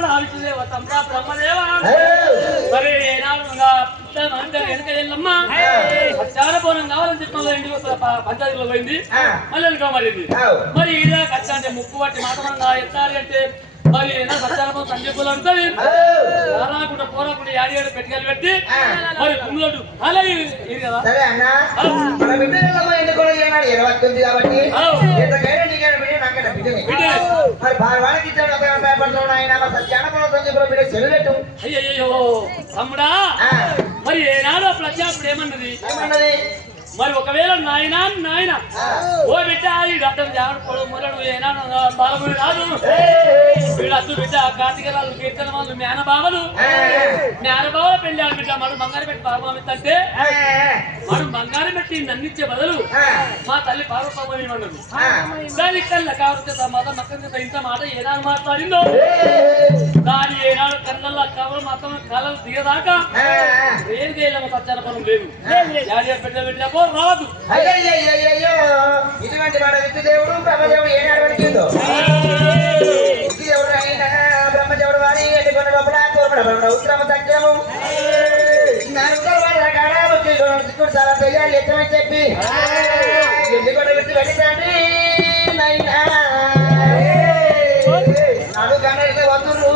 తమ్ముడు ఆవిదేవ తమ్ముడా బ్రహ్మదేవ మరి వెనక వెళ్ళమ్మా చాలా పోనం కావాలని చెప్పి ఇంటికి పంచాయతీలో పోయింది మళ్ళీ వెనుక మరింది మరి ఇదే ఖర్చు అంటే ముక్కు పట్టి మాటమంగా ఎత్తాలి అంటే మరి సత్యాలపం సంజీపులు ఉంటుంది రాకుండా పోరాకుండా ఏడు పెట్టుకెళ్ళి పెట్టి మరి పుంగులోటు అలా ఇది కదా అయ్యో తమ్ముడా మరి ఏనాడు అప్పుడు వచ్చినప్పుడు ఏమన్నది మరి ఒకవేళ నాయన ఓ బిడ్డ ఈ డాక్టర్ జాగ్రత్త మొదలు ఏనాడు బాలగుడి రాదు వీళ్ళద్దు బిడ్డ కార్తీక రాజు కీర్తన వాళ్ళు మేనబావలు పెళ్లి ఆడు బిడ్డ మనం బంగారు పెట్టి పార్వమిస్తంటే మనం బంగారం పెట్టి నన్నిచ్చే బదులు మా తల్లి పార్వమ్మన్నది దానికి తల్లి కావచ్చు మత మక్క ఇంత మాట ఏనాడు మాట్లాడిందో దాని ఏనాడు కళ్ళల్లో కవలు మొత్తం కళ్ళలు దిగదాకా ఏం చేయలేము సత్యాన పనులు లేదు బిడ్డ పెట్టినపో రాదు ఇటువంటి మాట విద్యుదేవుడు బ్రహ్మదేవుడు ఏనాడు వణికిందో బ్రహ్మదేవుడు వారి ఎన్నుకున్న లోపల తోర్పడ ఉత్తమ సత్యము చాలా తెలియాలి ఎత్తమని చెప్పి ఎన్నుకొండ విద్య వెళ్ళిందండి నాడు కన్నా వంతులు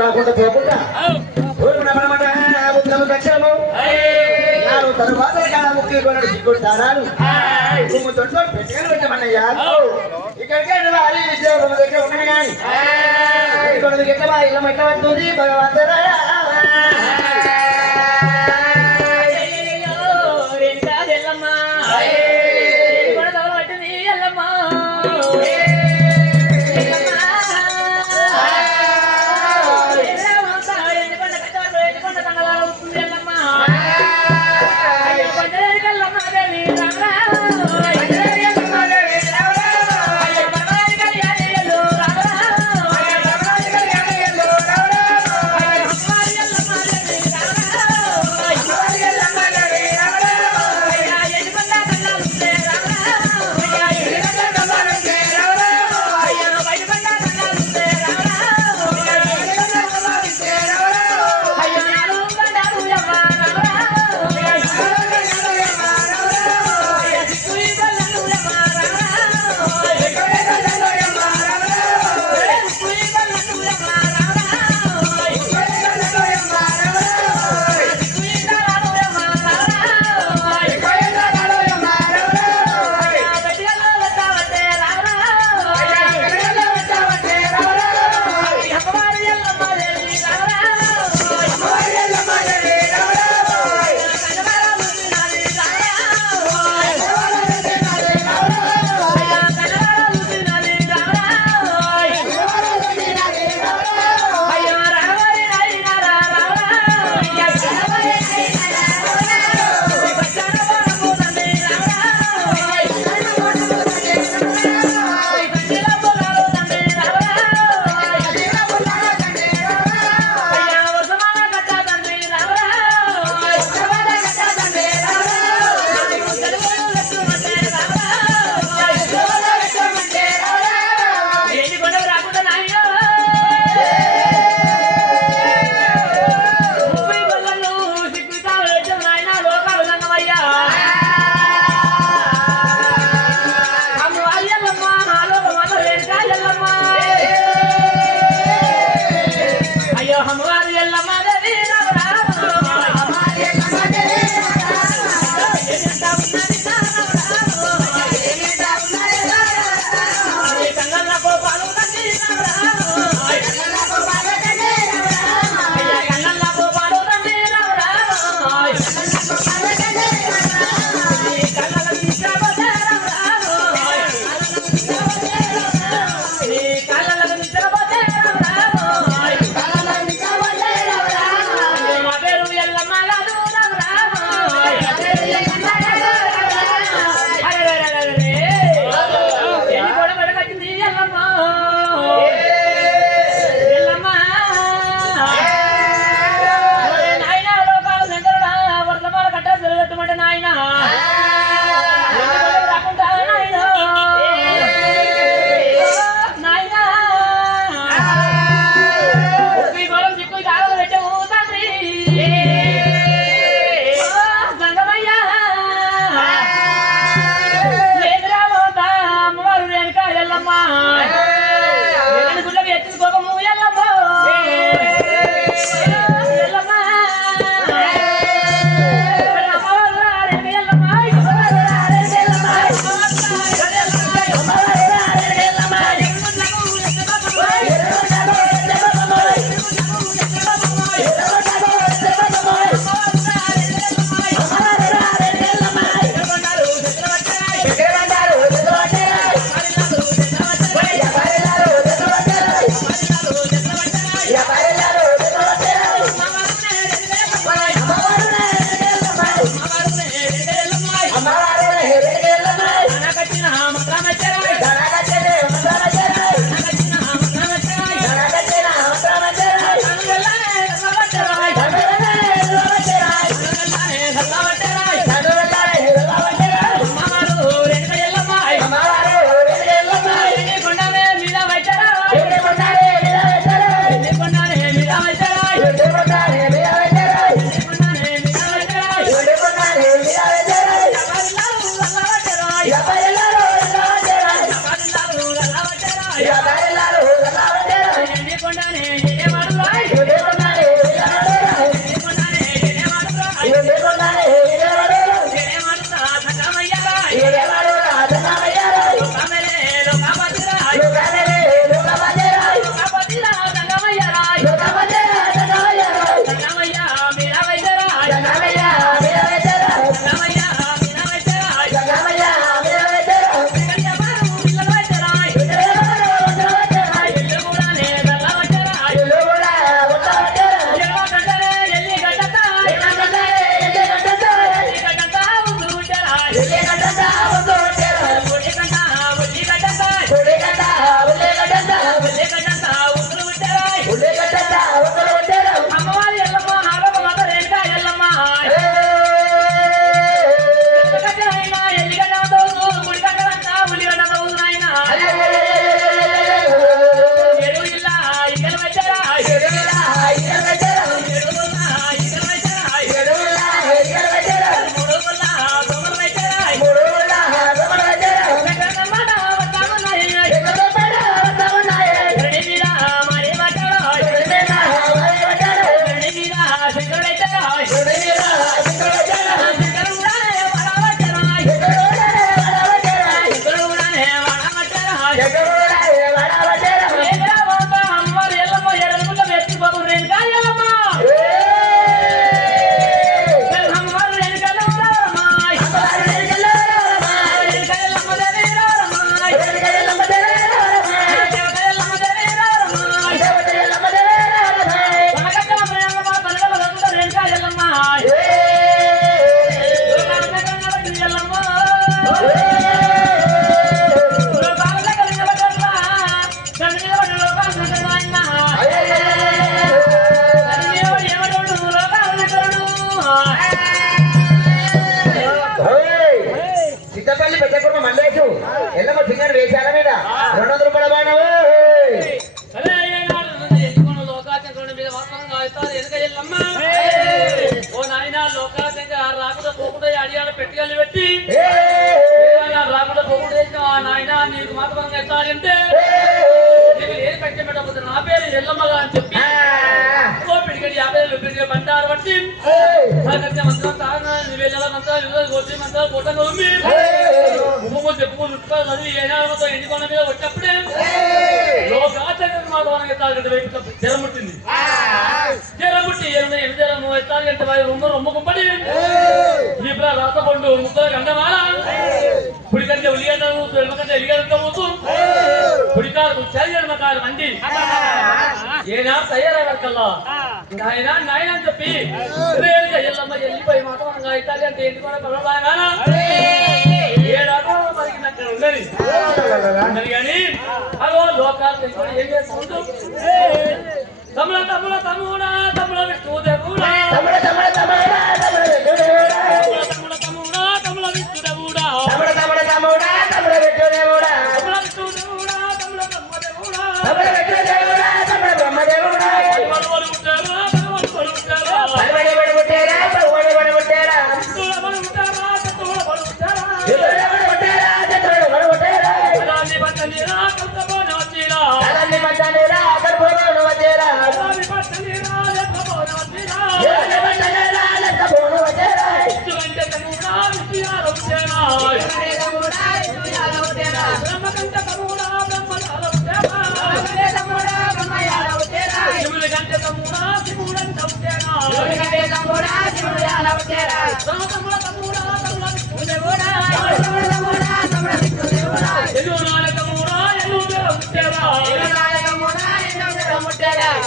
రాకుండా పోకుండా తరువాత ముఖ్య కొనడు సిగ్గుడు దానాలు తొండో పెట్టుకొని పెట్టమన్నయ్యా ఇక్కడికే వారి విద్యాభ్రమ దగ్గర ఉన్నాయి కానీ ఎట్లా ఇల్లు ఎట్లా వస్తుంది భగవంతుడా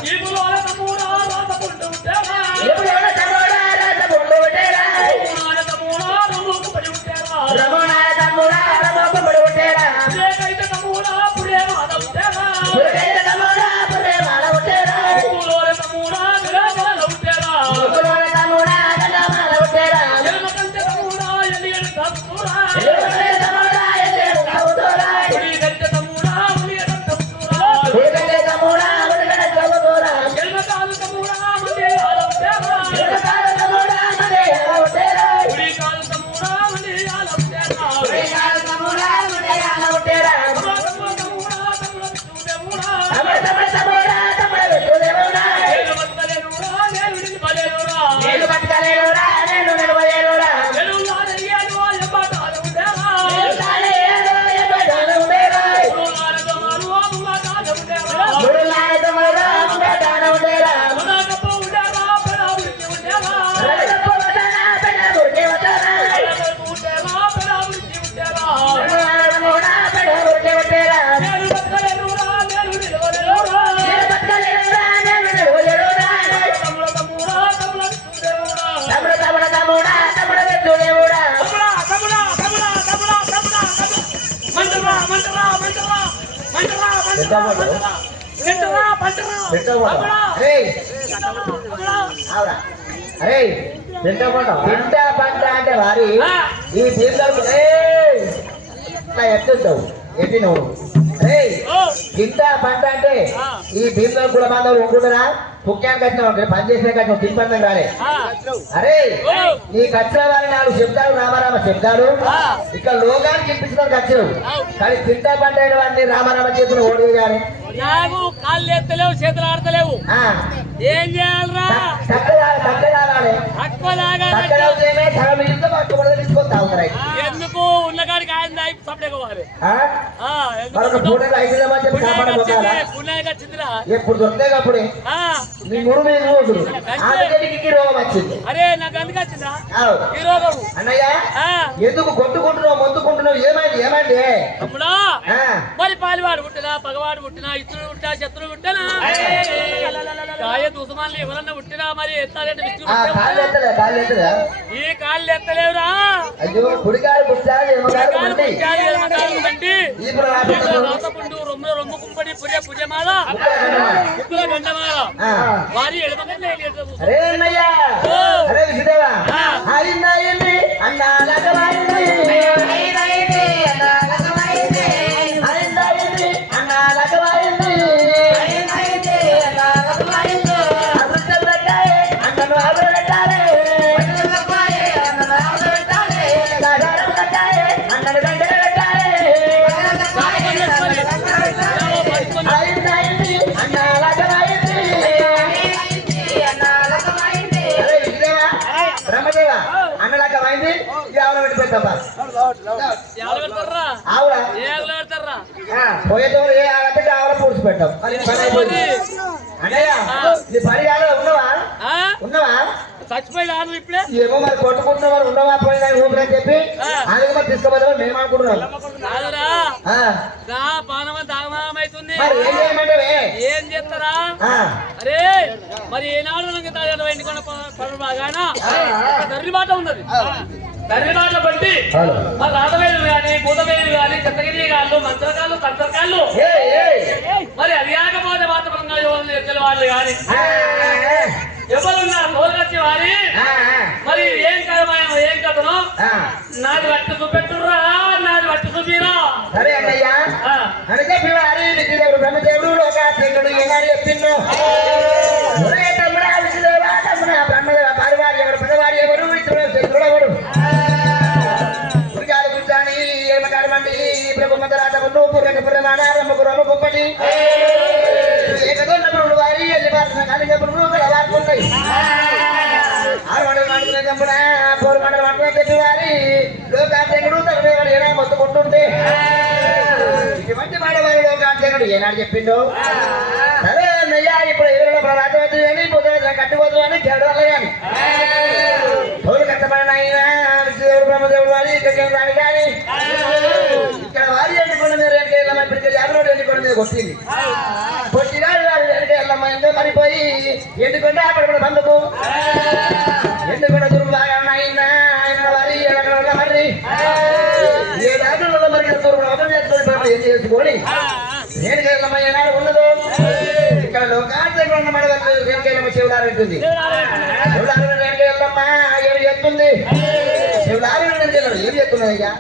ఈపులోన తమ్ముడా రాతపుండు ఉంటేరా ఎప్పుడైనా తమ్ముడా రాతపుండు ఉంటేరా రమణ తమ్ముడా రమోకు పడి ఉంటేరా రమణ తమ్ముడా రమోకు పడి ఉంటేరా పురేకైతే తమ్ముడా పురే మాల ఉంటేరా పురేకైతే తమ్ముడా పురే మాల ఉంటేరా ఈపులోన తమ్ముడా గలమాల ఉంటేరా ఈపులోన తమ్ముడా గలమాల ఉంటేరా ఎలమకంటే తమ్ముడా ఎలియడు తమ్ముడా ఎలమకంటే తమ్ముడా ఎలియడు తమ్ముడా పురికంటే తమ్ముడా ఉలియడు తమ్ముడా పురికంటే తమ్ముడా ఉలియడు తమ్ముడా ఎలమకాలు తమ్ముడా మండే ఆల ఉంటేరా ఎలమకాలు తమ్ముడా మండే ఆల ఉంటేరా పురికాలు తమ్ముడా మండే ఆల ఉంటేరా పురికాలు తమ్ముడా మండే ఆల ఉంటేరా నేను బతకలేనురా నేను నిలవలేనురా తింటా పంట అంటే వారి ఈ దీంట్లో ఎత్తుంటావు ఎత్తి నువ్వు తింటా పంట అంటే ఈ భీమలో కుల బాంధవులు ఉంటుందరా ముఖ్యానికి వచ్చిన పని చేసిన కట్టిన తిప్పందం రాలే అరే నీకు వచ్చిన వారి 4 శబ్దాలు రామరామ శబ్దాలు ఇక్కడ లోకానికి ఇప్పించడానికి వచ్చినావు కానీ తింటా పంట అయిన వాడిని రామరామ చేతులు ఓడి కానీ నాకు కాళ్ళు ఎత్తలేవు చేతులు ఆడతలేవు ఏం చేయాలరా ఎందుకు ఉన్నగాడికి ఆయన సపరేట్ కావాలి ఎప్పుడు దొరికితే అప్పుడే మీ మురు మీద రోగం వచ్చింది అరే నాకు ఎందుకు వచ్చిందా ఈ రోగం అన్నయ్య ఎందుకు కొట్టుకుంటున్నావు మొత్తుకుంటున్నావు ఏమైంది ఏమైంది తమ్ముడా మరి పాలివాడు పుట్టినా పగవాడు పుట్టినా ఇతరులు పుట్టినా శత్రువు పుట్టినా కాయ దుసమాన్లు ఎవరన్నా పుట్టినా మరి ఎత్తాలంటే ఈ కాళ్ళు ఎత్తలేవురా అయ్యో కుడికాలు రాతపుండు రొమ్ము కుంపడి పుర్య పుజమాల ముక్కుల గండమాల వారి ఎడమగంటే అరే అన్నయ్య అరే విషదేవా అయింది అన్నాలకమైంది అన్నాలకమైంది అదృష్టం పెట్టాయి అన్నను ఆవిడ పెట్టాలి పెట్టాలి అన్నను గంటలు పెట్టాలి అయింది అన్నాలకమైంది బ్రహ్మదేవ అన్నలకమైంది ఆవిడ పెట్టి పెడతావా ఆవిడ పోయేటప్పుడు ఏ ఆడంటే ఆవిడ పూడ్చి పెట్టాం అన్నయ్య నీ పని కాదు ఉన్నవా చచ్చిపోయి రాను ఇప్పుడే ఏమో మరి కొట్టుకుంటున్నా మరి ఉండవా పోయినా ఊపిరని చెప్పి అందుకే మరి తీసుకోబోదాం మేము అనుకుంటున్నాం అవుతుంది ఏం చేస్తారా అరే మరి ఏనాడు ఎండుకున్న పనులు బాగానా తర్రి మాట ఉన్నది తర్రి మాట బట్టి మరి రాతవేలు గాని భూతవేలు గాని చెత్తగిరి గాళ్ళు మంత్రకాళ్ళు తంత్రకాళ్ళు మరి అది కాకపోతే వాతావరణంగా వాళ్ళు గాని ఎవరున్నారు తోలుకొచ్చి వారి మరి ఏం కరమాయన ఏం కథను నాది వట్టి చూపెట్టురా నాది వట్టి చూపిరా సరే అన్నయ్యా అని చెప్పి వారి బ్రహ్మదేవుడు లోకాత్మకుడు ఏనాడు చెప్పిండు తమ్ముడా విష్ణుదేవా తమ్ముడా బ్రహ్మదేవ పారివారి ఎవరు పెద్దవారి ఎవరు శత్రుడు ఎవరు ఉరికాలు కూర్చొని ఏమకాడు మండి ప్రభు మందరాటములు పుర్రెక పుర్రమాన రమ్మకు రమ్మ కుప్పటి ఏకదొన్నప్పుడు వారి ఎల్లి పాల్సిన కలిగప్పుడు వాడుకుంటాయి 6 మండలు మాడుకునే తమ్ముడా 4 మండలు మాడుకునే చెప్పి వారి లోకాత్మకుడు తనదేవాడు ఏనా మొత్తుకుంటుంటే ఇటువంటి మాడవారి లోకాత్మకుడు ఏనాడు చెప్పిండు సరే అన్నయ్యా ఇప్పుడు ఎవరైనా రాజవద్దు కానీ పొద్దున కట్టుకోవద్దు అని చెడవల్ల కానీ తోడు కట్టబడిన ఆయన విష్ణుదేవుడు బ్రహ్మదేవుడు అని ఇక్కడ రాని కానీ ఇక్కడ వారి ఎండుకున్న మీద వెనక వెళ్ళమ్మ ఇప్పటికే 50 ఎండుకున్న మీద కొట్టింది కొట్టినాడు వారి వెనక వెళ్ళమ్మ ఎంతో పడిపోయి ఎందుకంటే అక్కడ బంధుకు ఎందుకంటే దుర్బాగా ఆయన వారి మరి ఏ డాక్టర్ల మరి దుర్భాగం ఏం చేసుకొని నేను కేరళమ్మ ఏనాడు ఉండదు ఇక్కడ లోకార్థంగా ఉన్న మడగమ్మ శివలారెడ్డి శివలారెడ్డి రేణుకెళ్ళమ్మ ఏమి చెప్తుంది శివలారెడ్డి ఏం చెప్తున్నాయ్యా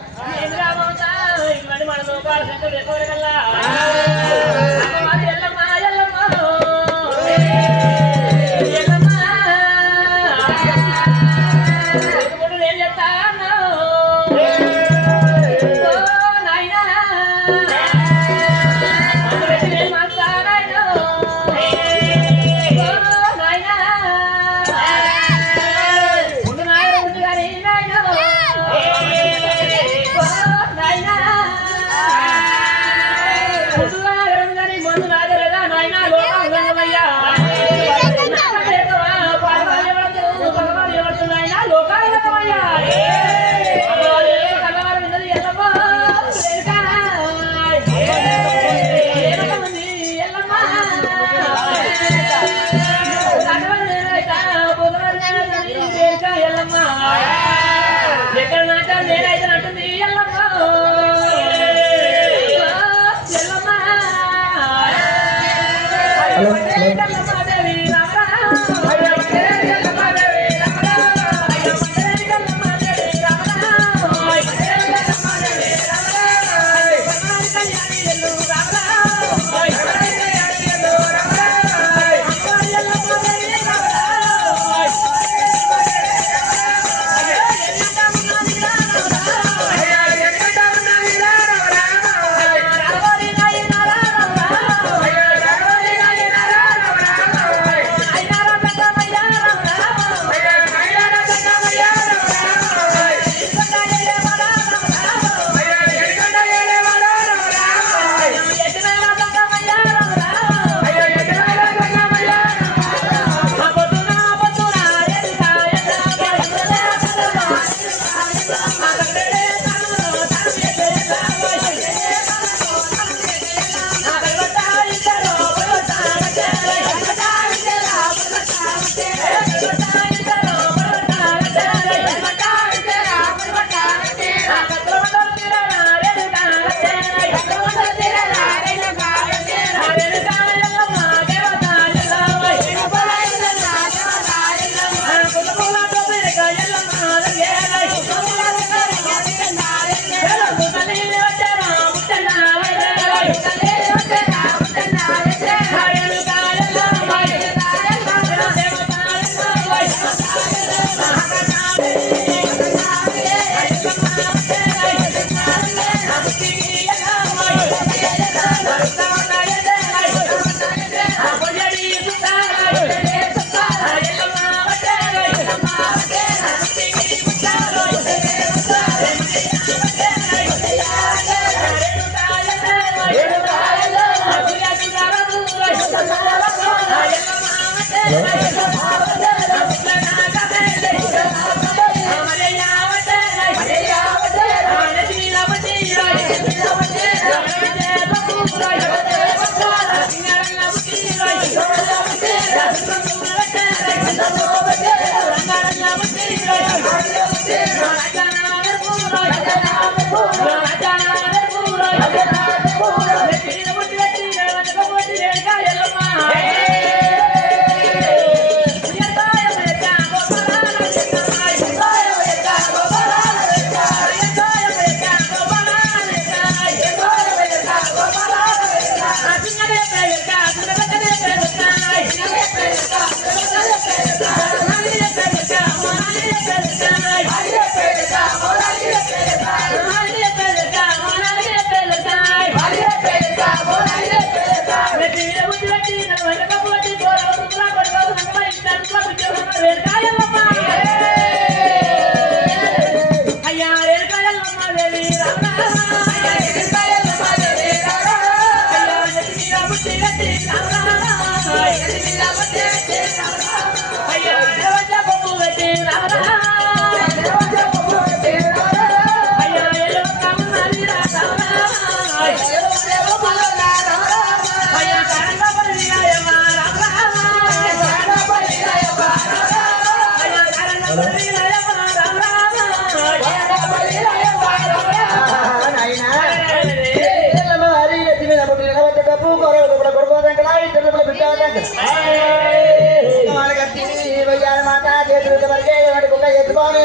పట్టి వెయ్యాలి మాట చేతులు వరకే వాటికి ఒక ఎత్తుకొని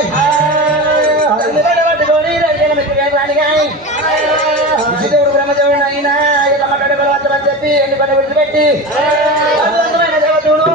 పట్టుకొని రాని కానీ విష్ణుదేవుడు బ్రహ్మదేవుడు అయినా ఇలా మాట్లాడే బలవంతమని చెప్పి ఎండి పట్ట విడిచిపెట్టి అద్భుతమైన దేవతలు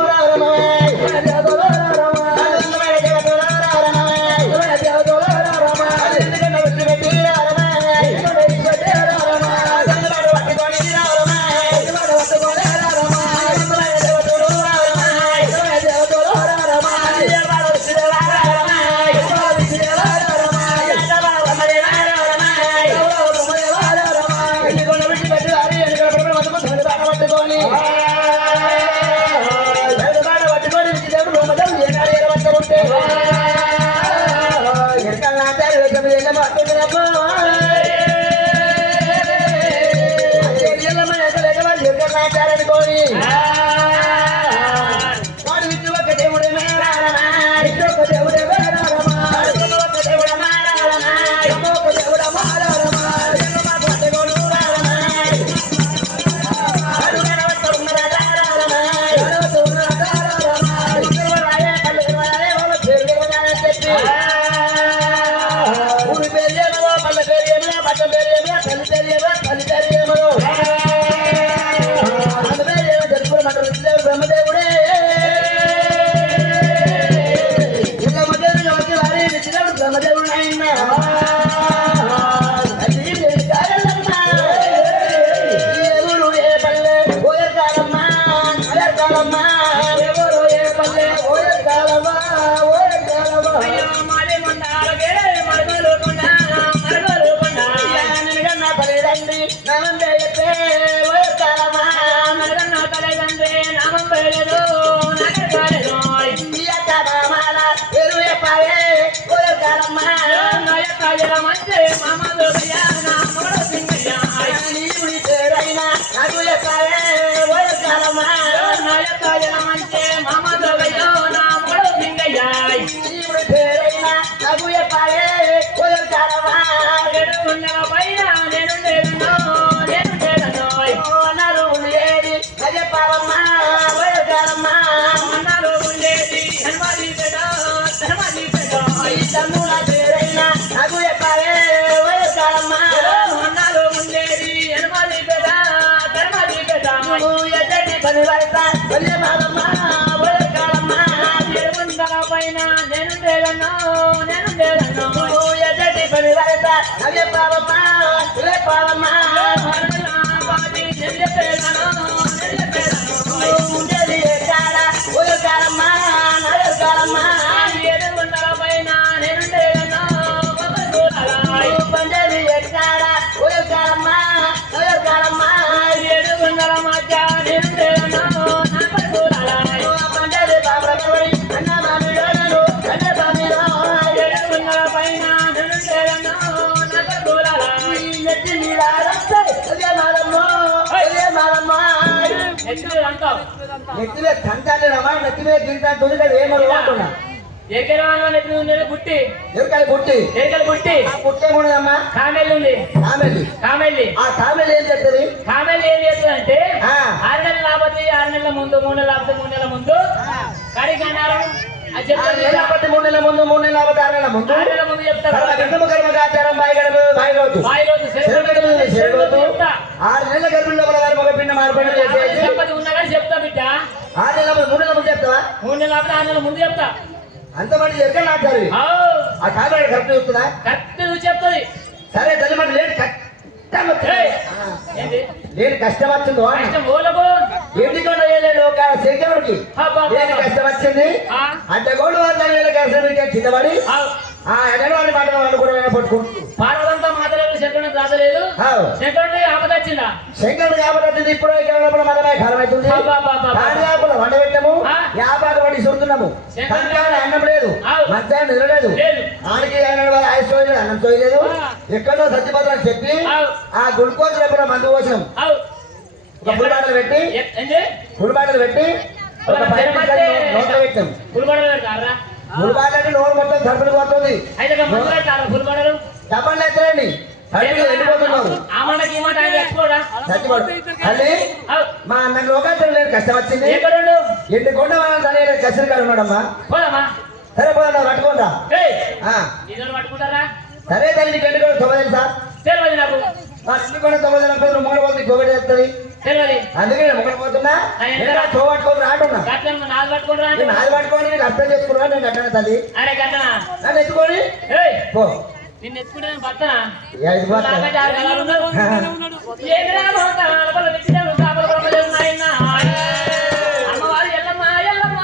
నెత్తిలే తంటాన్ని రమా నెత్తి మీద గింటాంటుంది కదా ఏమనుకుంటున్నా బుట్టి ఎవరికాయ బుట్టి ఎరకల బుట్టి పుట్టేముండదమ్మా కామెల్లి ఉంది కామెల్లి ఆ కామెల్లి ఏం చెప్తుంది కామెల్లి ఏం చేస్తుంది అంటే 6 నెలల లాభతి 6 నెలల ముందు 3 నెలల లాభతి 3 నెలల ముందు కడిగి అన్నారం లాభతి 3 నెలల ముందు 3 నెలల లాభతి 6 నెలల ముందు 6 నెలల ముందు చెప్తారు కర్మకాచారం బాయిరోజు 6 నెలల గర్భిణి లోపల వారి మగ పిండ మార్పడి చెప్తా బిడ్డ 6 నెలల 3 నెలల ముందు చెప్తావా 3 నెలల 6 నెలల ముందు చెప్తా అంతమంది ఎక్కడ నాటారు ఆ కామెడీ కరెక్ట్ చూస్తుందా కరెక్ట్ చెప్తుంది సరే తల్లి మాట లేని నేను కష్టం వచ్చిందో ఎందుకంటే ఒక శంకరుడికి కష్టం వచ్చింది అడ్డగోడు వాళ్ళ కష్టం చిన్నవాడి ఆ ఎడవాడి మాట అనుకున్న పట్టుకుంటు పార్వతంతా మాత్రమే శంకరుడికి రాదలేదు శంకరుడికి ఆపద వచ్చిందా శంకరుడికి ఆపద వచ్చింది ఇప్పుడు ఇక్కడ మనమే కాలం అవుతుంది కాడియాపుల వండ పెట్టాము యాపాకు వండి చూస్తున్నాము అన్నం లేదు మధ్యాహ్నం నిలలేదు ఆడికి ఆయుష్ అన్నం తోయలేదు ఎక్కడో సత్యపత్రాలు చెప్పి ఆ గుల్కోజ్ ఎప్పుడు మందు పోసాం ఒక పులిబాటలు పెట్టి ఒక 5 నోట్లో పెట్టాం పులిబాటలు నోరు మొత్తం సరుకులు పోతుంది డబ్బలు ఎత్తరండి వెళ్ళిపోతున్నారు మా అన్న లోకాలు లేదు కష్టం వచ్చింది ఎన్ని కొండ వాళ్ళని కసిరికాడు ఉన్నాడమ్మా. పోదామా? సరే పోదా పట్టుకుంటా. నిజం పట్టుకుంటారా? సరే తల్లి నీకు ఎందుకు తొమ్మిది తెలుసా? తెలియదు నాకు. ఎందుకంటే తొమ్మిది అనుకుంటే మొగలు పోతుంది గొగడి చేస్తుంది. తెలియదు. అందుకే నేను మొగలు పోతున్నా. తో పట్టుకొని రాటున్నా. నాది పట్టుకుంటా. నాది పట్టుకొని నీకు అర్థం చేసుకున్నా. నేను కట్టాను తల్లి. అరే కట్టనా? నన్ను ఎత్తుకొని పో. నిన్ను ఎత్తుకుంటే నేను పట్టనా? అమ్మవారు ఎల్లమ్మ ఎల్లమ్మ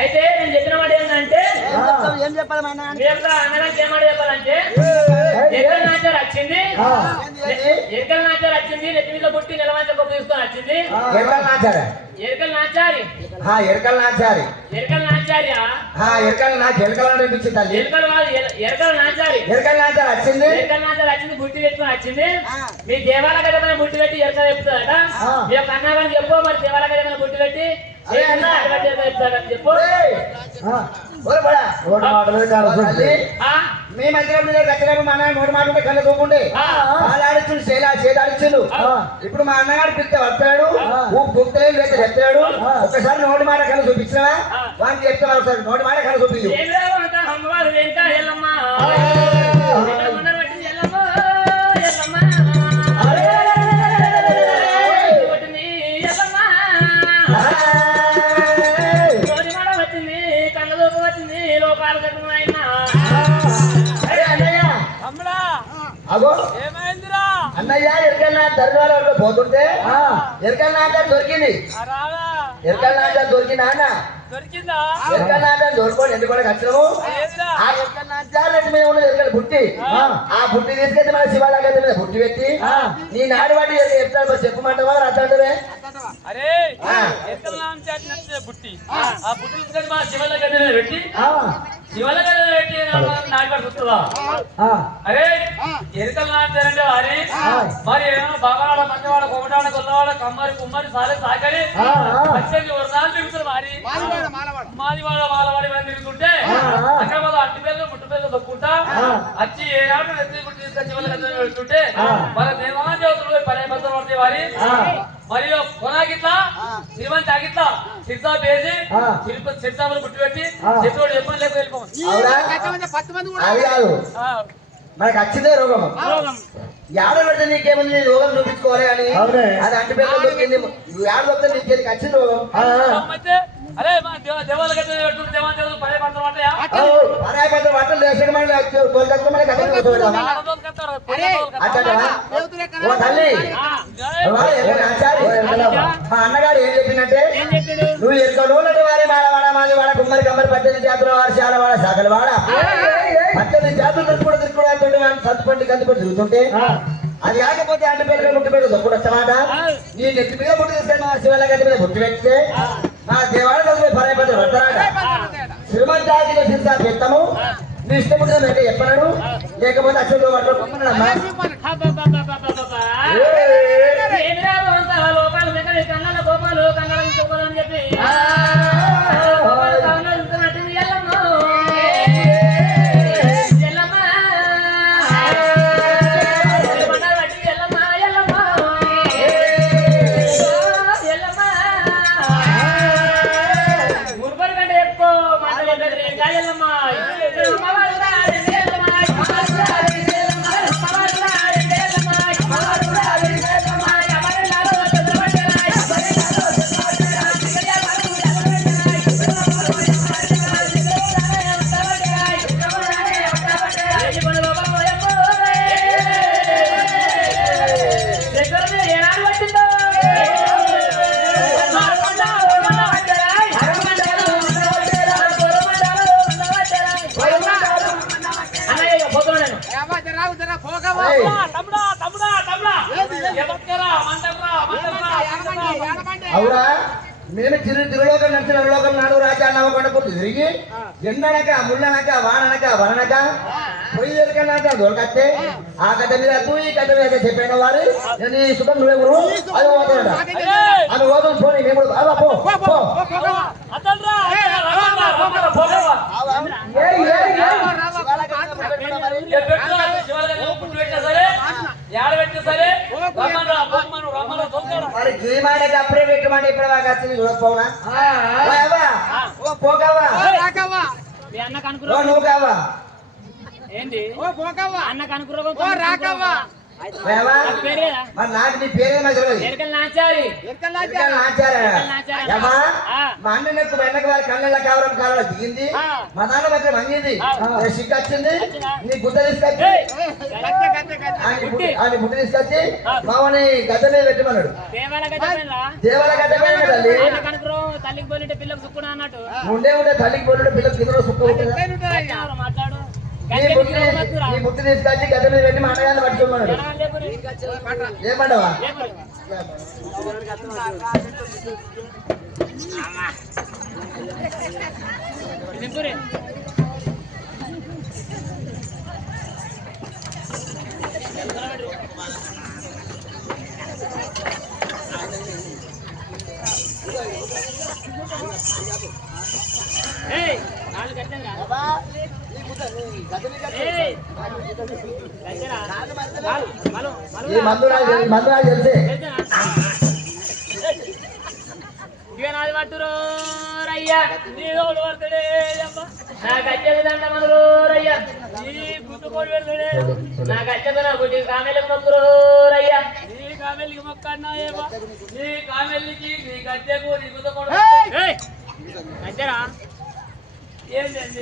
అయితే నేను చెప్పిన మాట ఏంటంటే ఏం చెప్పాలి అన్నగారికి ఏం మాట చెప్పాలంటే ఎక్కడి నాచారు వచ్చింది నెత్తి మీద పుట్టి నిలవంచ గొప్ప తీసుకొని వచ్చింది ఎరకల్ నాచారి వచ్చింది బుట్టి పెట్టుకొని వచ్చింది. మీ దేవాలయ గదమైన బుట్టి పెట్టి ఎరకలు చెప్తుందట. మీ యొక్క అన్నగారికి చెప్పు మరి దేవాలయ గదమైన బుట్టి పెట్టి చెప్పు. మీ మంత్రి ఖచ్చితంగా మా అన్న నోటి మాట కళ్ళ చూపుండే ఆడిచ్చు చేదాడిచ్చిండు. ఇప్పుడు మా అన్నగారు పిలిస్తే వస్తాడు గుర్తులేదు లేదా చెప్తాడు. ఒకసారి నోటి మాట కళ్ళ చూపించినా వానికి చెప్తాను. ఒకసారి నోటి మాట కళ్ళ చూపి అమ్మవారు వెంట ఎల్లమ్మ అగో అన్నయ్య ఎరకల్నా దర్గాలో పోతుంటే ఎరకల్నా దొరికింది. ఎరకల్నా దొరికిందా అన్న? ఎరకల్నా దొరుకోండి ఎందుకు ఖచ్చితము. ఆ ఎరకల్నాటి మీద ఉన్నది ఎరకల బుట్టి. ఆ బుట్టి తీసుకెళ్తే మన శివాలయ మీద బుట్టి పెట్టి నీ నాడు వాటి చెప్తాడు చెప్పమంటావా అర్థంటే అరే ఎరుకలు నాటారంటే వారి మరి బాబాడ పంచవాడ కొమ్మటాడ కొల్లవాడ కమ్మరి కుమ్మరి సారే సాకరి వరదాలు తిరుగుతారు వారి మాదివాడ మాలవాడి వాడిని తిరుగుతుంటే అక్కడ వాళ్ళు అట్టి పిల్లలు పుట్టు పిల్లలు దొక్కుంటా వచ్చి ఏనాడు నెత్తి పుట్టి తీసుకొచ్చి వాళ్ళకి పెడుతుంటే మన దేవాదేవతలు పదే పద్ధతులు పడితే వారి మరియు కొనాగిట్లా శ్రీమంతి ఆగిట్లా సిద్ధా పేసి సిద్ధాములు పుట్టి పెట్టి చెట్టుడు ఎప్పుడు లేక వెళ్ళిపోవాలి. మనకు వచ్చిందే రోగం. యాడ పెడితే నీకేముంది రోగం చూపించుకోవాలి అని అది అంటి పిల్లలు దొరికింది. యాడ దొరికితే నీకు వచ్చింది రోగం. అరే మా దేవాలకి దేవాదేవులు పడే పంటలు ఉంటాయా పరాయపడ్డ వాటలు దేశం మా అన్నగారు ఏం చెప్పిందంటే నువ్వు ఎక్కడ రోజులంటే వారి వాడ మాది వాడ కుమ్మరి కమ్మరి 18 జాతుల వాడు చాలా వాడ సాగల వాడ 18 జాతులు తిరుగుకోవడం సత్తుపండి కందుపడి తిరుగుతుంటే అది కాకపోతే అడ్డు పేరు ముట్టు పేరు దొప్పుడు వస్తామాట నీ నెత్తి మీద ముట్టు తీసుకొని మా శివాల గడ్డి మీద ముట్టు పెడితే నా దేవాడు పరాయపడ్డ పడతారాట శ్రీమంత జాతిలో చింతా పెత్తము నీ ఇష్టముంటే అయితే చెప్పనడు లేకపోతే అక్షంతో వాటిలో పొమ్మనమ్మా కన్నడ గోపాలు కన్నడ అని చెప్పి మునుపటి కంటే ఎక్కువ మాట్లాడేది అవురా మేము తిరులోకం నడిచిన లోకం నాడు రాజా నవ్వకొండపూర్తి తిరిగి ఎండనక ముళ్ళనక వాననక వననక పొయ్యి దొరికనక దొరకస్తే ఆ కథ మీద ఈ కథ మీద చెప్పిన వారు నేను ఈ సుఖం నువ్వే గురు అది పోతాడ అది పోతుంది పోనీ మేము బాబా పో మరి ఈ మాటకి అప్పుడే పెట్టమని ఇప్పుడు బాగా వచ్చింది చూడకపోవునా పోకావా అన్నకు అనుకురా నువ్వు కావా ఏంటి అన్నకు అనుకురా రాకవ్వా మరి నాకు నీ పేరేమో తెలియదు మా అన్న నెక్కు వెనక వారి కళ్ళ కావడం కావడం దిగింది మా నాన్న మాత్రం మంగింది సిగ్గు వచ్చింది నీ గుడ్డ తీసుకొచ్చి ఆయన బుట్ట తీసుకొచ్చి మామని గడ్డ మీద పెట్టమన్నాడు దేవాల గడ్డ మీద తల్లికి పోలింటే పిల్లలు సుక్కుడా అన్నట్టు ఉండే తల్లికి పోలింటే పిల్లలు కింద సుక్కు మాట్లాడు నీ బుట్టి తీసుకొచ్చి గడ్డ మీద పెట్టి మా అన్నగారిని పట్టుకోమన్నాడు ఏమంటావా ఈ మందు నాకు తెలిసే నాది పట్టురో రయ్యా నాకు వచ్చేది దండ మనులు రయ్యా నాకు వచ్చేది నా గుడి కామెలకు మొక్కురో రయ్యా నీ కామెల్లికి మొక్క అన్నాయేమో నీ కామెల్లికి నీ గద్దెకు నీ గుద్దకోడు అంతేరా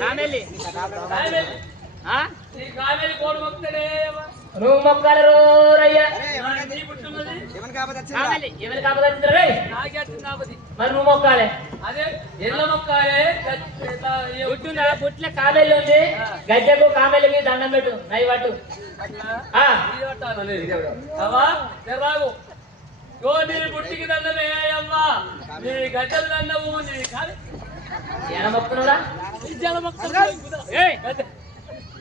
కామెల్లి నీ కామెల్లి కోడు మొక్కడేమో నువ్వు మొక్కలు రయ్యా నీ పుట్టున్నది కామెల్లి ఎవరి కాపదచ్చిందిరా నాకేనాపది మరి నువ్వు మొక్కాలే అదే ఎల్ల మొక్కాలే పుట్టిందా పుట్టిన కామెల్లి ఉంది గద్దెకు కామెల్లికి దండం పెట్టు నై పట్టు తెరాగు నీ పుట్టికి దండమే అమ్మా నీ గడ్డలు దండము నీ కాదు ఎలా మొక్కుతున్నారా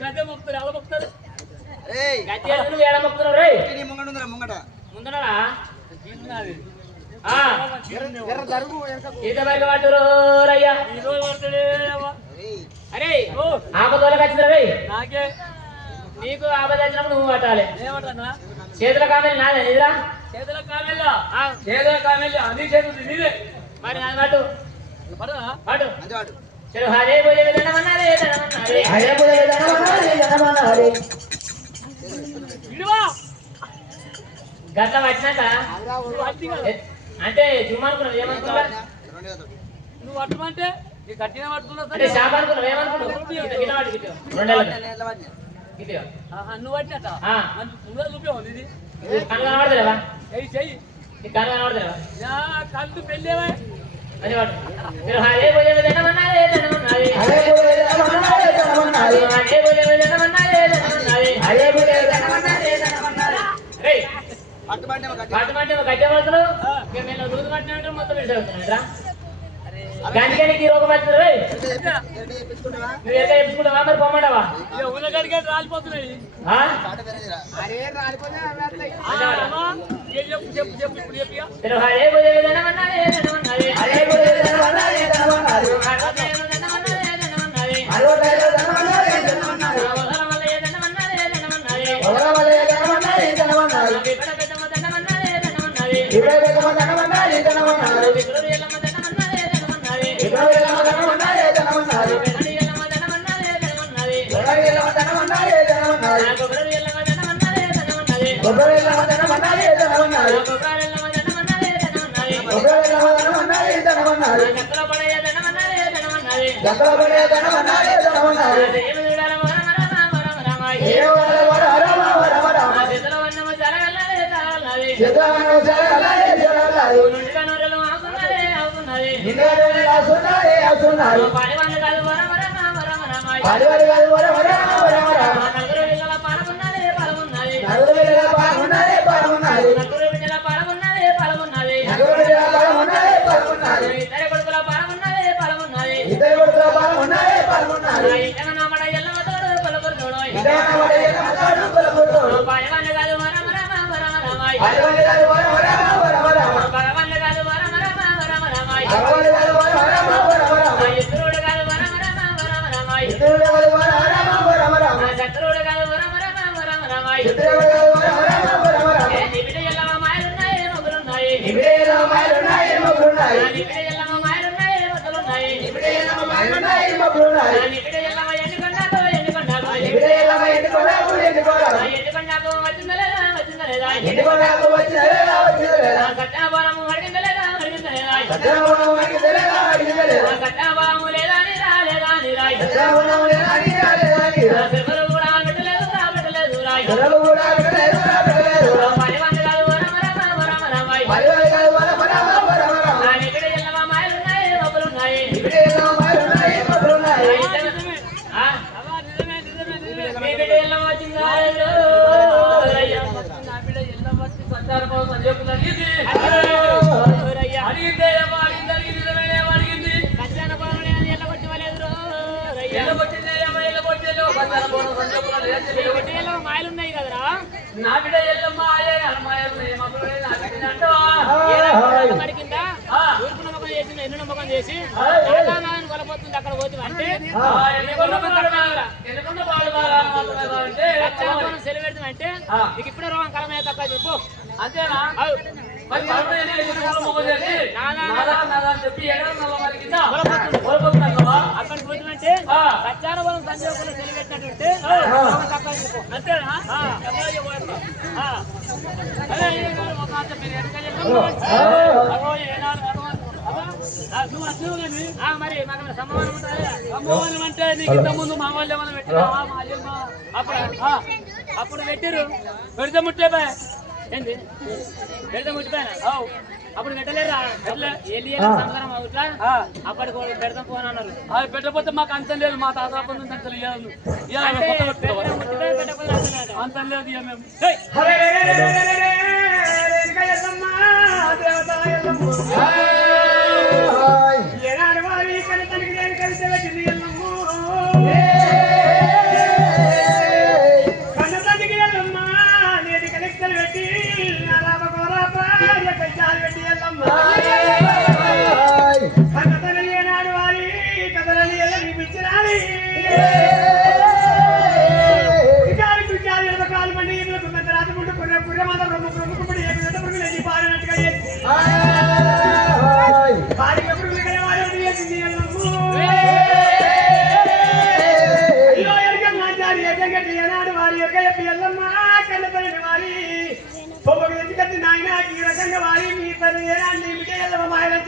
గద్దె మొక్కుతారు ఎలా మొక్కుతారు గద్దె నువ్వు ఎలా మొక్కుతున్నావు రే ముందరా ఈత బయట పట్టురు రయ్యా అరే ఆపదోళ్ళకి వచ్చిందిరా రే నాకే నీకు ఆపద వచ్చినప్పుడు నువ్వు పట్టాలి ఏమంటా చేతుల కామెల్లి నాదే నీదిరా చేతుల కామెల్లి అన్ని చేతులు నీదే మరి నాది పట్టు పడదా పట్టు చలో హరే పూజ విధానమన్నారే విడువా గట్ల పట్టినాక అంటే జుమ్మనుకున్నావు ఏమనుకున్నావా నువ్వు పట్టమంటే నీ కట్టిన పట్టుకున్నావు అంటే షాప్ అనుకున్నావు ఏమనుకున్నావు నువ్వు పట్టినట్ట నువ్వే చూపేవాళ్ళు ఇది కళ్ళు కనబడతలేవా చెయ్యి నీ కళ్ళు కనబడతలేవా కళ్ళు పెళ్ళేవా అని వాడు మీరు హరే భోజన ధనమన్నారే ధనమన్నారే హరే భోజన ధనమన్నారే ధనమన్నారే హరే భోజన ధనమన్నారే ధనమన్నారే హరే భోజన ధనమన్నారే ధనమన్నారే రేయ్ పట్టుమంటే గడ్డ పడుతున్నావు ఇక నేను రోజు పట్టినట్టు మొత్తం విడిచిపెడుతున్నాడు గంటకి రోగం వచ్చింది రే నువ్వు ఎక్కడ చెప్పుకుంటావా మరి పొమ్మంటావా ఉన్నగడికి రాలిపోతున్నాయి చెప్పు చెప్పు ఇప్పుడు చెప్పిగా హరే భోజన ధనమన్నారే ధనమన్నారే హరే భోజన ధనమన్నారే ధనమన్నారే ధనమన్నారే ధనమన్నారే ధనమన్నారే వదలవలయ ధనమన్నారే ధనమన్నారే వదలవలయ ధనమన్నారే ధనమన్నారే వికట పెద్దమ్మ ధనమన్నారే ధనమన్నారే వికటపెద్దమ్మ ధనమన్నారే ధనమన్నారే వికట ఎల్లమ్మ ధనమన్నారే ధనమన్నారే వికటపెద్దమ్మ ధనమన్నారే ధనమన్నారే వెనడి ఎల్లమ్మ ధనమన్నారే ధనమన్నారే వికటపెద్దమ్మ ధనమన్నారే ధనమన్నారే గొబ్బరి ఎల్లమ్మ ధనమన్నారే ధనమన్నారే వికటపెద్దమ్మ ధనమన్నారే ధనమన్నారే గొబ్బరి ఎల్లమ్మ ధనమన్నారే ధనమన్నారే వికటపెద్దమ్మ ధనమన్నారే ధనమన్నారే చక్ర పడయ ధనమన్నారే ధనమన్నారే జగలబడే ధనమన్నారే ధనమన్నారే దేవదుడాల వరమ రామ వరమ రామాయ దేవర వర రమ వర రమ చేతల వన్నమ జరగల్లే తాగల్లే సిద్ధమన జగలలే జగలలే నుండిగా నొరలు ఆకున్నారే ఆకున్నారే నిన్నడే రాసునారే ఆసునారే పాడివాళ్ళ కాదు వరమ రామ వరమ రామాయ పాడివారి గారు వర వర వర వర నలుగురు ఇళ్ళ పాలమున్నారే పాలమున్నారే నలుగురుల పామునారే పామునారే నలుగురు బిడ్డల పాలమున్నారే పాలమున్నారే నలుగురుల పామునారే పామునారే ఇద్దరు కొడుకుల పాలమున్నారే పాలమున్నారే ఇద్దరు కొడుకుల పామునారే పామునారే ఇంటన నామడ ఎల్లవ తోడు పలుకురు తోడు ఇదన వడయ మాతాడు కొలకొడు పాడివాళ్ళ కాదు వరమ రామ వరమ రామాయ పాడివారి గారు వర వర వర వర భగవాళ్ళ కాదు వరమ రామ వరమ రామాయ పాడివారి గారు వర వర వర వర ఇద్దరుడు కాదు వరమ రామ వరమ రామాయ ఇద్దరు గారు వర వర వర వర చక్రుడు కాదు వరమ రామ వరమ రామాయ ఇద్దరు గారు వర వర వర వర నిబిడ ఎల్లవ మాయలున్నాయి మొగులున్నాయి ఇవిడేల మాయలున్నాయి మగులున్నాయి నిబిడ ఎల్లవ మాయలున్నాయి మొగులున్నాయి ఇవిడేల మాయలున్నాయి మగులున్నాయి నిబిడ ఎల్లవ ఎన్నికొండాకో ఎన్నికొండాకో ఇవిడేల ఎన్నుకోలాకు ఎన్నుకోలాకు ఎన్నికొండాకో వచ్చిందలేదా వచ్చిందలేదా ఎన్నుకోలాకు వచ్చినలేదా వచ్చినలేదా కట్టాభారము అడిగిందలేదా అడిగిందలేదా సత్యనామం అడిగితేలేదా అడిగితేలేదా కట్టాభారము లేదా నీరా లేదా నీరాయ్ సత్యనామం లేదా నీరా లేదా నీరా సిరులు కూడా పెట్టలేదు పెట్టలేదు రాయ్ సరళు కూడా పెట్టలేదు పెట్టలేదు పనివంద కాదు వరమ రామ వరమ రామాయ్ పరివారి గారు వర వర వర వర నిబిడ ఎల్లవ మాయలున్నాయి మొగులున్నాయి ఇవిడేల మాయలున్నాయి మగులున్నాయి మీ బిడ్డ ఎల్లవ వచ్చిందా నా బిడ్డ ఎల్లం వచ్చి సంచార కోసం అని చెప్పులనిది అడిగిందే అడిగింది నిజమేనే అడిగింది కళ్యాణ పనులు అని ఎల్లగొట్టి వాళ్ళెదురు ఎల్లగొట్టిందే ఎల్లగొట్టేలో సంచార కోసం అని చెప్పులని ఎల్లవ మాయలున్నాయి కదరా నా బిడ్డ ఎల్లమ్మ ఆయే అమ్మాయిలు ఏమప్పుడు నా బిడ్డ మడికిందా తూర్పు నమ్మకం చేసింది ఎన్ను నమ్మకం చేసి కొలపోతుంది అక్కడ పోతుంది అంటే సెలవు పెడుతుంది అంటే నీకు ఇప్పుడే రోగం కలమే తక్కువ చెప్పు అంతేనా మరి చెప్పి అక్కడికి పోతుందంటే సత్యాన బలం సంజయ్ కూడా సెలవు పెట్టినట్టుంటే తక్కువ చెప్పు అంతేనా మరి మాకు సమాధానం అమ్మవాళ్ళు అంటే నీకు ఇంత ముందు మా వాళ్ళు ఏమైనా పెట్టినావా అప్పుడు పెట్టారు పెడితే ముట్టే ఏంది పెడితే ముట్టిపోయినా అప్పుడు పెట్టలేరా సంసారం అవుట్లా అప్పటికి పెడతాం పోని అన్నారు అది పెట్టకపోతే మాకు అంతం లేదు మా తాత అంతం లేదు అంతం లేదు ఇక మేము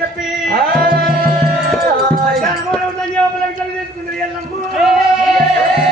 చెప్పి మరి కనబడ ఉందని లోపలికి తీసుకుంది ఎల్లమ్మ